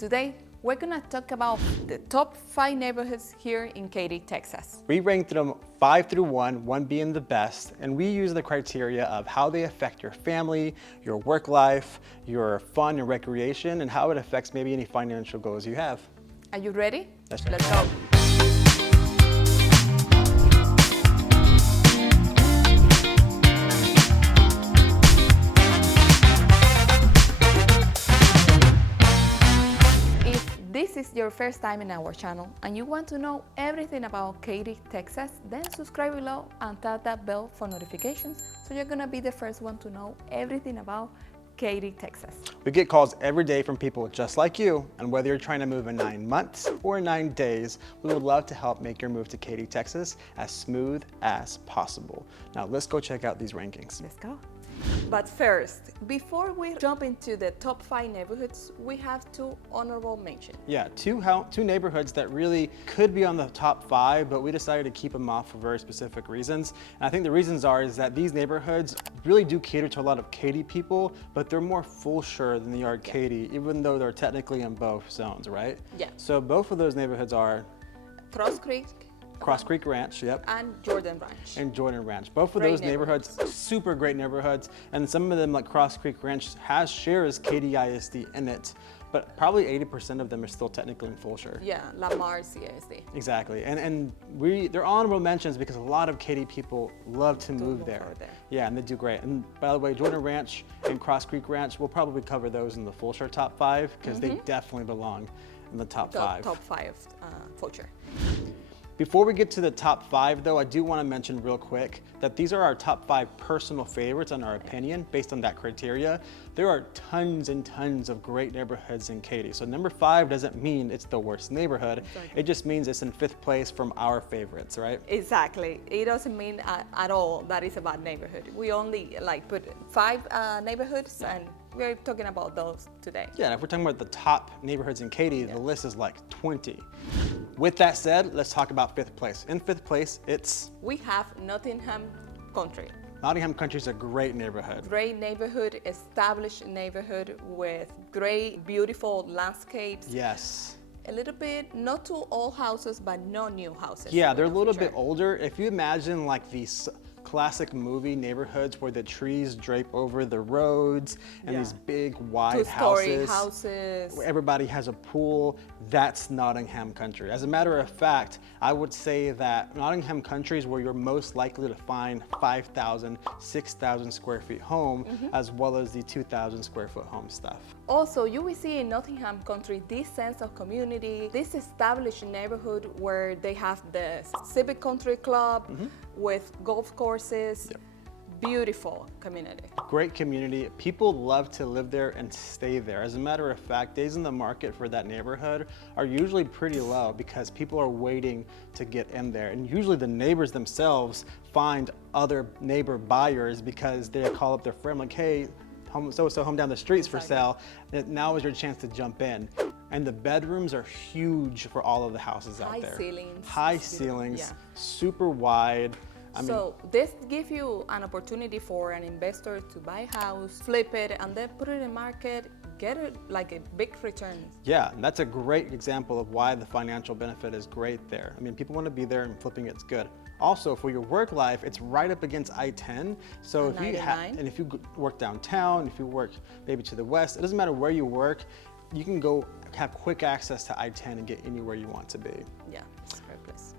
Today, we're gonna talk about the top 5 neighborhoods here in Katy, Texas. We ranked them 5 through 1 being the best, and we use the criteria of how they affect your family, your work life, your fun and recreation, and how it affects maybe any financial goals you have. Are you ready? Let's go. If this is your first time in our channel and you want to know everything about Katy, Texas, then subscribe below and tap that bell for notifications so you're gonna be the first one to know everything about Katy, Texas. We get calls every day from people just like you, and whether you're trying to move in 9 months or 9 days, we would love to help make your move to Katy, Texas as smooth as possible. Now let's go check out these rankings. Let's go. But first, before we jump into the top 5 neighborhoods, we have 2 honorable mentions. Yeah, two neighborhoods that really could be on the top 5, but we decided to keep them off for very specific reasons. And I think the reasons is that these neighborhoods really do cater to a lot of Katy people, but they're more Fulshear than they are Katy, even though they're technically in both zones, right? Yeah. So both of those neighborhoods are Cross Creek Ranch, yep. And Jordan Ranch. And Jordan Ranch. Both of those neighborhoods, super great neighborhoods. And some of them, like Cross Creek Ranch, shares Katy ISD in it, but probably 80% of them are still technically in Fulshear. Yeah, Lamar CISD. Exactly. And they're honorable mentions because a lot of Katy people love to move there. Yeah, and they do great. And by the way, Jordan Ranch and Cross Creek Ranch, we'll probably cover those in the Fulshear top 5 because they definitely belong in the top 5. Top 5 Fulshear. Before we get to the top 5 though, I do want to mention real quick that these are our top 5 personal favorites in our opinion based on that criteria. There are tons and tons of great neighborhoods in Katy. So number 5 doesn't mean it's the worst neighborhood. Exactly. It just means it's in 5th place from our favorites, right? Exactly. It doesn't mean at all that it's a bad neighborhood. We only put 5 neighborhoods and we're talking about those today. Yeah, if we're talking about the top neighborhoods in Katy, the list is like 20. With that said, let's talk about 5th place. In 5th place, we have Nottingham Country. Nottingham Country is a great neighborhood. Great neighborhood, established neighborhood with great, beautiful landscapes. Yes. A little bit, not too old houses, but no new houses. Yeah, they're a little bit older. If you imagine like these classic movie neighborhoods where the trees drape over the roads and these big wide houses where everybody has a pool, that's Nottingham Country. As a matter of fact, I would say that Nottingham Country is where you're most likely to find 5,000, 6,000 square feet home as well as the 2,000 square foot home stuff. Also, you will see in Nottingham Country this sense of community, this established neighborhood where they have the Civic Country Club with golf courses. Yep. Beautiful community. Great community. People love to live there and stay there. As a matter of fact, days in the market for that neighborhood are usually pretty low because people are waiting to get in there. And usually the neighbors themselves find other neighbor buyers because they call up their friend like, hey, so home down the street's for sale. Now is your chance to jump in. And the bedrooms are huge for all of the houses out there. High ceilings, super wide. So this gives you an opportunity for an investor to buy a house, flip it, and then put it in the market, get it like a big return. Yeah, and that's a great example of why the financial benefit is great there. I mean, people want to be there and flipping it's good. Also, for your work life, it's right up against I-10. So if you work downtown, if you work maybe to the west, it doesn't matter where you work, you can go have quick access to I-10 and get anywhere you want to be. Yeah, it's a great place.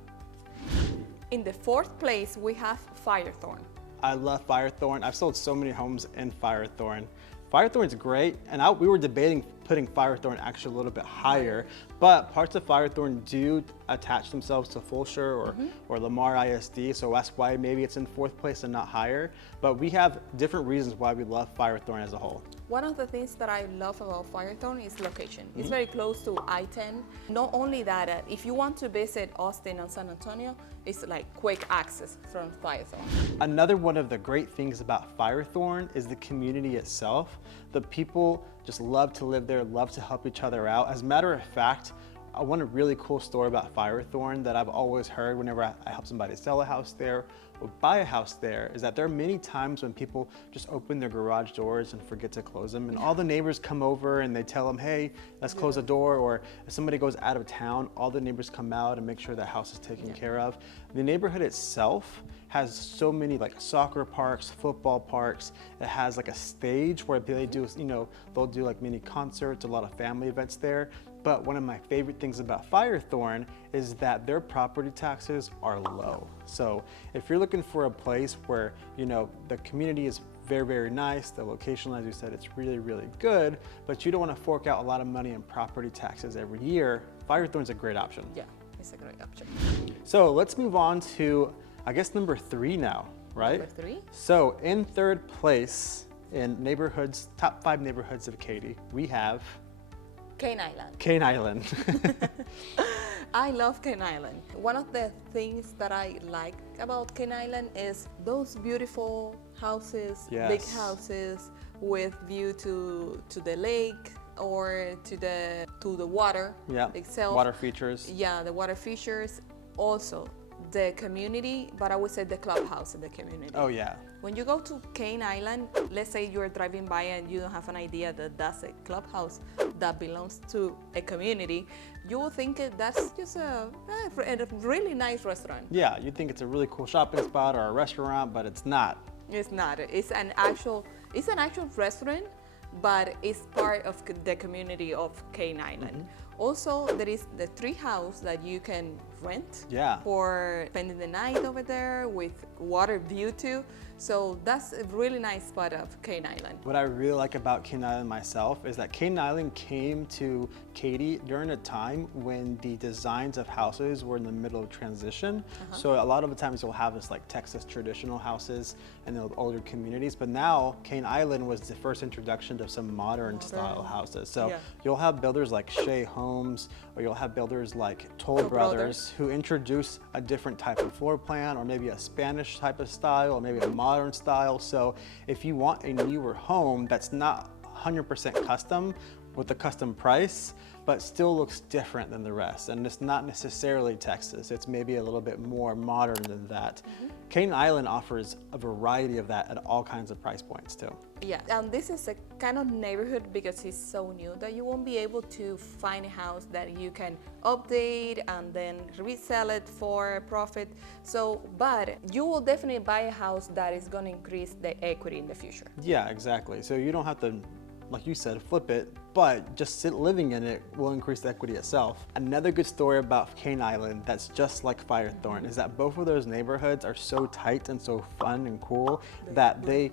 In the 4th place, we have Firethorn. I love Firethorn. I've sold so many homes in Firethorn. Firethorn's great, and we were debating putting Firethorn actually a little bit higher, but parts of Firethorn do attach themselves to Fulshear or Lamar ISD, so that's why maybe it's in 4th place and not higher. But we have different reasons why we love Firethorn as a whole. One of the things that I love about Firethorn is location. It's very close to I-10. Not only that, if you want to visit Austin and San Antonio, it's like quick access from Firethorn. Another one of the great things about Firethorn is the community itself. The people just love to live there, love to help each other out. As a matter of fact, one really cool story about Firethorn that I've always heard whenever I help somebody sell a house there or buy a house there is that there are many times when people just open their garage doors and forget to close them, and all the neighbors come over and they tell them, hey, let's close the door. Or if somebody goes out of town, all the neighbors come out and make sure the house is taken care of. The neighborhood itself has so many like soccer parks, football parks. It has like a stage where they do, you know, they'll do like mini concerts, a lot of family events there. But one of my favorite things about Firethorn is that their property taxes are low. So if you're looking for a place where, you know, the community is very, very nice, the location, as you said, it's really, really good, but you don't want to fork out a lot of money in property taxes every year, Firethorn's a great option. Yeah, it's a great option. So let's move on to, I guess, number 3 now, right? Number 3? So in 3rd place in neighborhoods, top 5 neighborhoods of Katy, we have Kane Island. Kane Island. I love Kane Island. One of the things that I like about Kane Island is those beautiful houses, big houses with view to the lake or to the water itself. Water features. Yeah, the water features. Also, the community, but I would say the clubhouse in the community. Oh yeah. When you go to Kane Island, let's say you're driving by and you don't have an idea that that's a clubhouse that belongs to a community, you will think that's just a really nice restaurant. Yeah, you think it's a really cool shopping spot or a restaurant, but it's not. It's not. It's an actual restaurant, but it's part of the community of Kane Island. Also, there is the tree house that you can rent for spending the night over there with water view too. So that's a really nice spot of Kane Island. What I really like about Kane Island myself is that Kane Island came to Katy during a time when the designs of houses were in the middle of transition. So a lot of the times you'll have this like Texas traditional houses and the older communities, but now Kane Island was the first introduction of some modern style houses. So you'll have builders like Shea Homes, or you'll have builders like Toll Brothers who introduce a different type of floor plan, or maybe a Spanish type of style, or maybe a modern style. So if you want a newer home that's not 100% custom with a custom price, but still looks different than the rest, and it's not necessarily Texas, it's maybe a little bit more modern than that. Kane Island offers a variety of that at all kinds of price points too. Yeah, and this is a kind of neighborhood because it's so new that you won't be able to find a house that you can update and then resell it for profit. So, but you will definitely buy a house that is going to increase the equity in the future. Yeah, exactly. So you don't have to, like you said, flip it, but just living in it will increase the equity itself. Another good story about Kane Island that's just like Firethorn is that both of those neighborhoods are so tight and so fun and cool that they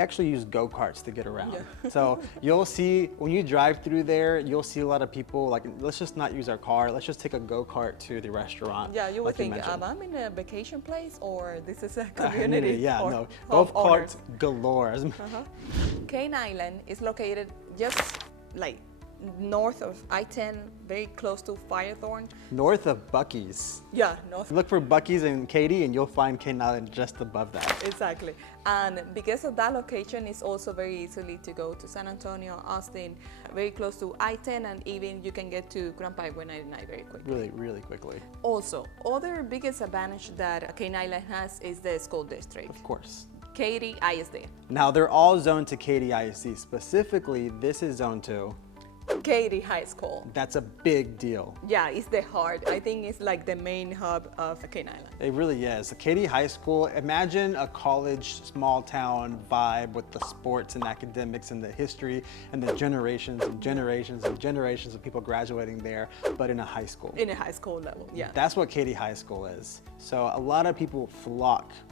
actually use go-karts to get around. So you'll see, when you drive through there, you'll see a lot of people like, let's just not use our car, let's just take a go-kart to the restaurant. Yeah, you would think, I'm in a vacation place or this is a community. No, golf carts galore. Kane Island is located just like north of I-10, very close to Firethorn. North of Buc-ee's. Yeah, north. Look for Buc-ee's in Katy and you'll find Kane Island just above that. Exactly. And because of that location, it's also very easily to go to San Antonio, Austin, very close to I-10, and even you can get to Grand Highway 99 very quickly. Really, really quickly. Also, other biggest advantage that Kane Island has is the school district. Of course. Katy ISD. Now they're all zoned to Katy ISD. Specifically, this is zoned to Katy High School. That's a big deal. Yeah, it's the heart. I think it's like the main hub of Kane Island. It really is. Katy High School, imagine a college, small town vibe with the sports and academics and the history and the generations and generations and generations of people graduating there, but in a high school. In a high school level, yeah. That's what Katy High School is. So a lot of people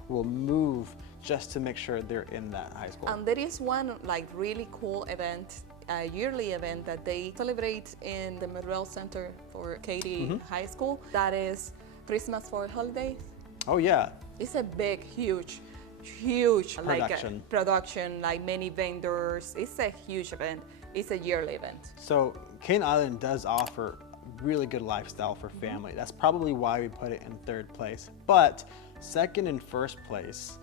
will move just to make sure they're in that high school. And there is one like really cool event, a yearly event that they celebrate in the Meadows Center for Katy High School. That is Christmas for Holidays. Oh yeah. It's a big, huge production, like many vendors. It's a huge event. It's a yearly event. So Kane Island does offer really good lifestyle for family. That's probably why we put it in third place. But second and first place,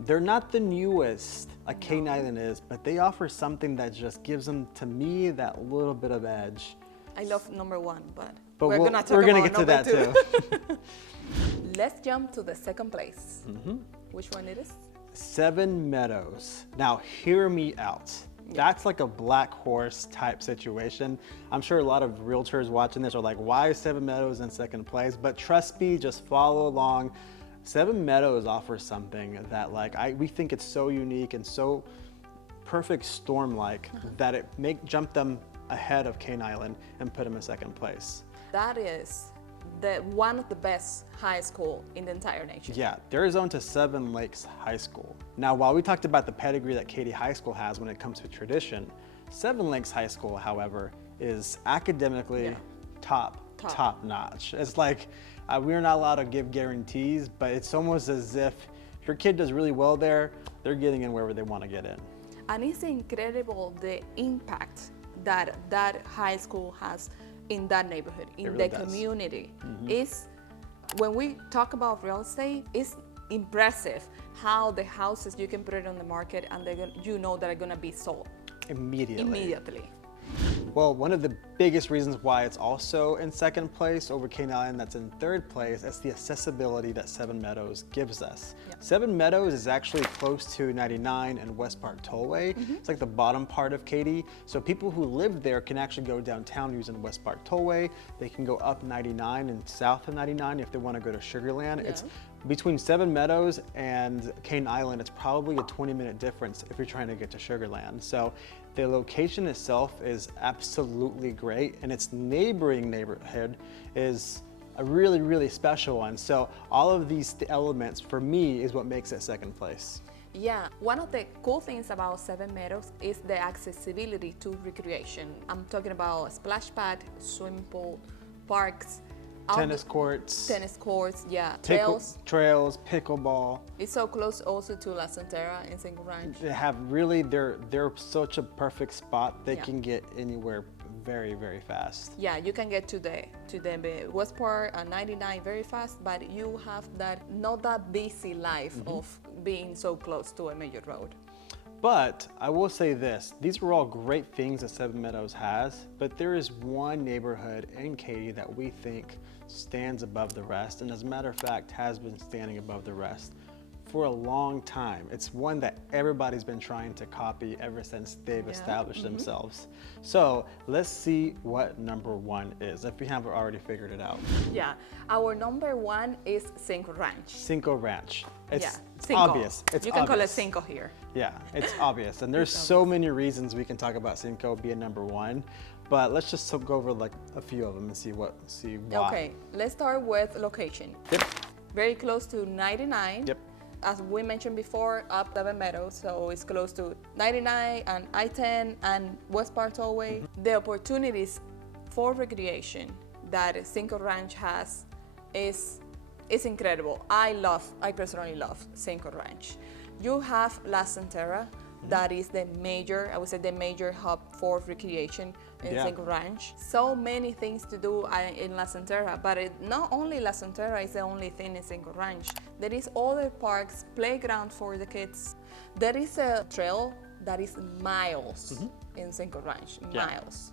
they're not the newest like Kane Island is, but they offer something that just gives them, to me, that little bit of edge. I love number 1, but But we're gonna talk we're gonna about get to that number too. Let's jump to the second place. Which one it is? Seven Meadows. Now, hear me out. That's like a black horse type situation. I'm sure a lot of realtors watching this are like, why is Seven Meadows in second place? But trust me, just follow along. Seven Meadows offers something that we think it's so unique and so perfect storm-like that it jump them ahead of Kane Island and put them in second place. That is one of the best high school in the entire nation. Yeah, they're zoned to Seven Lakes High School. Now, while we talked about the pedigree that Katy High School has when it comes to tradition, Seven Lakes High School, however, is academically top notch. It's like we're not allowed to give guarantees, but it's almost as if your kid does really well there, they're getting in wherever they want to get in. And it's incredible the impact that that high school has in that neighborhood, in the community. Is when we talk about real estate, it's impressive how the houses you can put it on the market and they're gonna be sold immediately. Well, one of the biggest reasons why it's also in second place over Kane Island that's in third place is the accessibility that Seven Meadows gives us. Seven Meadows is actually close to 99 and West Park Tollway. It's like the bottom part of Katy. So people who live there can actually go downtown using West Park Tollway. They can go up 99 and south of 99 if they want to go to Sugar Land. It's between Seven Meadows and Kane Island, it's probably a 20-minute difference if you're trying to get to Sugar Land. So the location itself is absolutely great, and its neighboring neighborhood is a really, really special one. So all of these elements, for me, is what makes it second place. Yeah, one of the cool things about Seven Meadows is the accessibility to recreation. I'm talking about a splash pad, swimming pool, parks, tennis courts, yeah, trails, pickleball. It's so close also to LaCenterra in Cinco Ranch. They have really, they're such a perfect spot. They can get anywhere very, very fast. Yeah, you can get to the West Park at 99 very fast, but you have not that busy life of being so close to a major road. But I will say this, these are all great things that Seven Meadows has, but there is one neighborhood in Katy that we think stands above the rest, and as a matter of fact has been standing above the rest for a long time. It's one that everybody's been trying to copy ever since they've established themselves. So let's see what number 1 is, if we haven't already figured it out. Yeah, our number 1 is Cinco Ranch. Cinco Ranch. It's Cinco. obvious. You can call it Cinco here. Yeah, it's obvious. And there's so many reasons we can talk about Cinco being number 1. But let's just go over like a few of them and see why. Okay, let's start with location. Very close to 99. As we mentioned before, up Seven Meadows, so it's close to 99 and I-10 and West Park Tollway. The opportunities for recreation that Cinco Ranch has is incredible. I personally love Cinco Ranch. You have LaCenterra, that is the major hub for recreation in Cinco Ranch. So many things to do in LaCenterra, but not only LaCenterra is the only thing in Cinco Ranch. There is other parks, playground for the kids. There is a trail that is miles in Cinco Ranch, miles.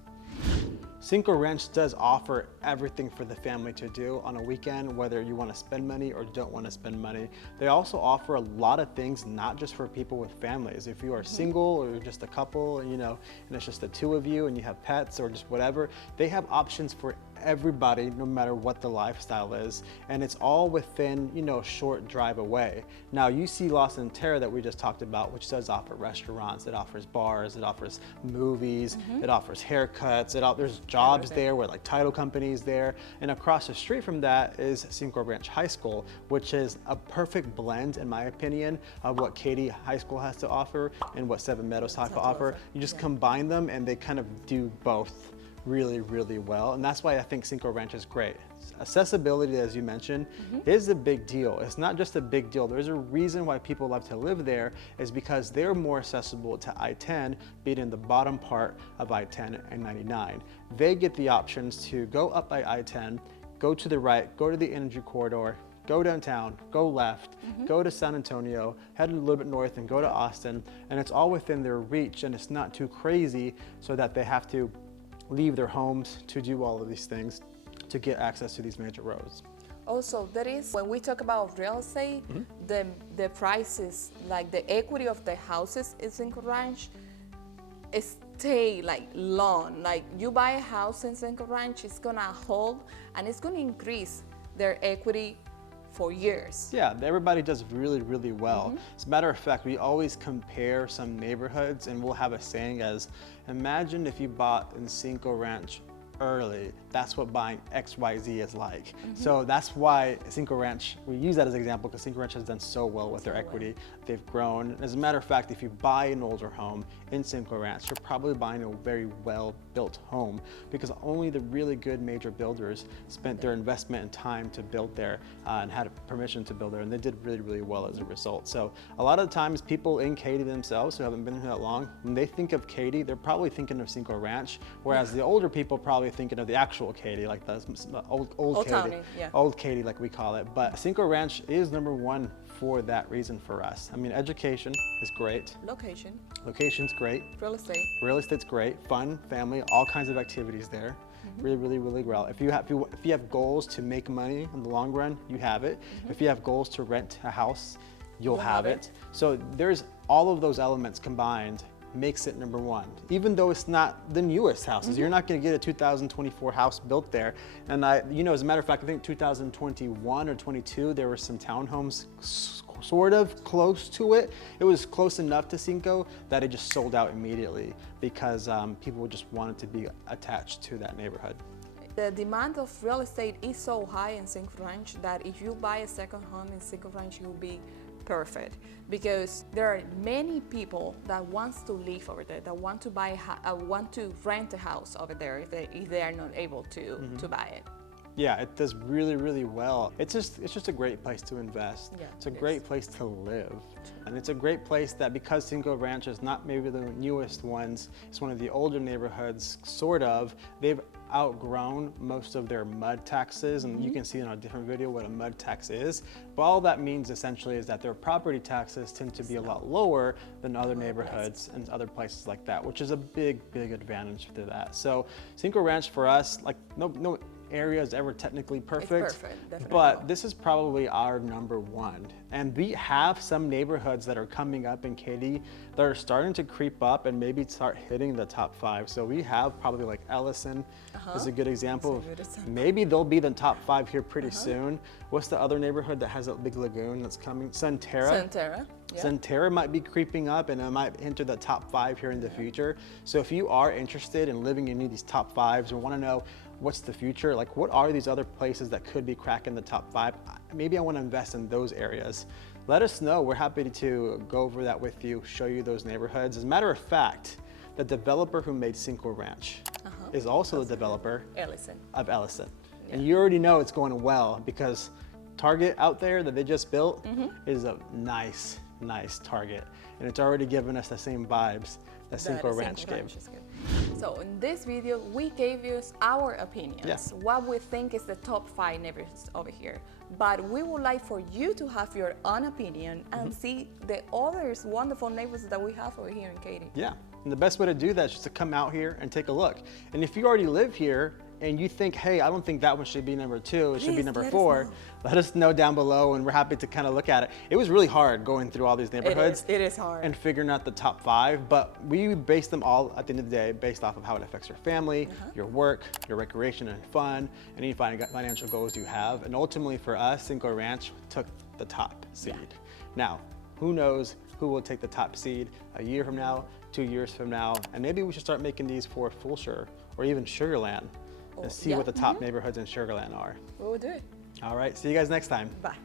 Cinco Ranch does offer everything for the family to do on a weekend, whether you want to spend money or don't want to spend money. They also offer a lot of things, not just for people with families. If you are single or just a couple, and it's just the two of you and you have pets or just whatever, they have options for everybody, no matter what the lifestyle is, and it's all within a short drive away. Now you see LaCenterra that we just talked about, which does offer restaurants, it offers bars, it offers movies, it offers haircuts, there's jobs there with like title companies there, and across the street from that is Cinco Ranch High School, which is a perfect blend, in my opinion, of what Katy High School has to offer and what Seven Meadows has to offer. You just combine them and they kind of do both really, really well, and that's why I think Cinco Ranch is great. Accessibility, as you mentioned, is a big deal. It's not just a big deal. There's a reason why people love to live there, is because they're more accessible to I-10, being in the bottom part of I-10 and 99. They get the options to go up by I-10, go to the right, go to the energy corridor, go downtown, go left, go to San Antonio, head a little bit north and go to Austin, and it's all within their reach, and it's not too crazy so that they have to leave their homes to do all of these things to get access to these major roads. Also, there is, when we talk about real estate, the prices, like the equity of the houses in Cinco Ranch, stay like long. Like you buy a house in Cinco Ranch, it's gonna hold and it's gonna increase their equity for years. Yeah, everybody does really, really well. As a matter of fact, we always compare some neighborhoods and we'll have a saying as, imagine if you bought in Cinco Ranch early, that's what buying XYZ is like. So that's why Cinco Ranch, we use that as an example because Cinco Ranch has done so well with their equity. They've grown. As a matter of fact, if you buy an older home in Cinco Ranch, you're probably buying a very well-built home because only the really good major builders spent their investment and time to build there and had permission to build there, and they did really, really well as a result. So a lot of times people in Katy themselves who haven't been here that long, when they think of Katy, they're probably thinking of Cinco Ranch, whereas the older people probably thinking of the actual Katy, like the old Katy, Townie, yeah. Old Katy, like we call it. But Cinco Ranch is number one for that reason for us. I mean, education is great. Location's great. Real estate. Real estate's great. Fun, family, all kinds of activities there. Really, really, really well. If you have goals to make money in the long run, you have it. If you have goals to rent a house, you'll have it. So there's all of those elements combined makes it number one, even though it's not the newest houses. You're not going to get a 2024 house built there. And as a matter of fact, I think 2021 or 22, there were some townhomes sort of close to it. It was close enough to Cinco that it just sold out immediately because people just wanted to be attached to that neighborhood. The demand of real estate is so high in Cinco Ranch that if you buy a second home in Cinco Ranch, you'll be perfect, because there are many people that wants to live over there, that want to want to rent a house over there if they are not able to buy it. Yeah, it does really, really well. It's just a great place to invest. Yeah, it's a great place to live. And it's a great place that, because Cinco Ranch is not maybe the newest ones, it's one of the older neighborhoods, sort of, they've outgrown most of their mud taxes, and you can see in a different video what a mud tax is. But all that means essentially is that their property taxes tend to be a lot lower than other neighborhoods and other places like that, which is a big, big advantage to that. So Cinco Ranch for us, like no area is ever technically perfect, It's perfect, definitely. but this is probably our number one. And we have some neighborhoods that are coming up in Katy that are starting to creep up and maybe start hitting the top 5. So we have probably like Ellison is a good example. Maybe they'll be the top 5 here pretty soon. What's the other neighborhood that has a big lagoon that's coming? Sunterra. Yeah. Sunterra might be creeping up and it might enter the top 5 here in the future. So if you are interested in living in any of these top 5s or want to know what's the future, like what are these other places that could be cracking the top 5, maybe I want to invest in those areas, let us know. We're happy to go over that with you, show you those neighborhoods. As a matter of fact, the developer who made Cinco Ranch is also the developer of Ellison. And you already know it's going well because Target out there that they just built is a nice Target, and it's already given us the same vibes that Cinco Ranch gave. So in this video, we gave you our opinions, what we think is the top 5 neighborhoods over here. But we would like for you to have your own opinion and see the other wonderful neighborhoods that we have over here in Katy. Yeah, and the best way to do that is just to come out here and take a look. And if you already live here and you think, hey, I don't think that one should be number 2, it should be number 4, let us know down below, and we're happy to kind of look at it. It was really hard going through all these neighborhoods. It is hard. And figuring out the top 5, but we base them all at the end of the day based off of how it affects your family, your work, your recreation and fun, and any financial goals you have. And ultimately for us, Cinco Ranch took the top seed. Now, who knows who will take the top seed a year from now, 2 years from now, and maybe we should start making these for Fulshear or even Sugarland and see what the top neighborhoods in Sugarland are. We will do it. All right, see you guys next time. Bye.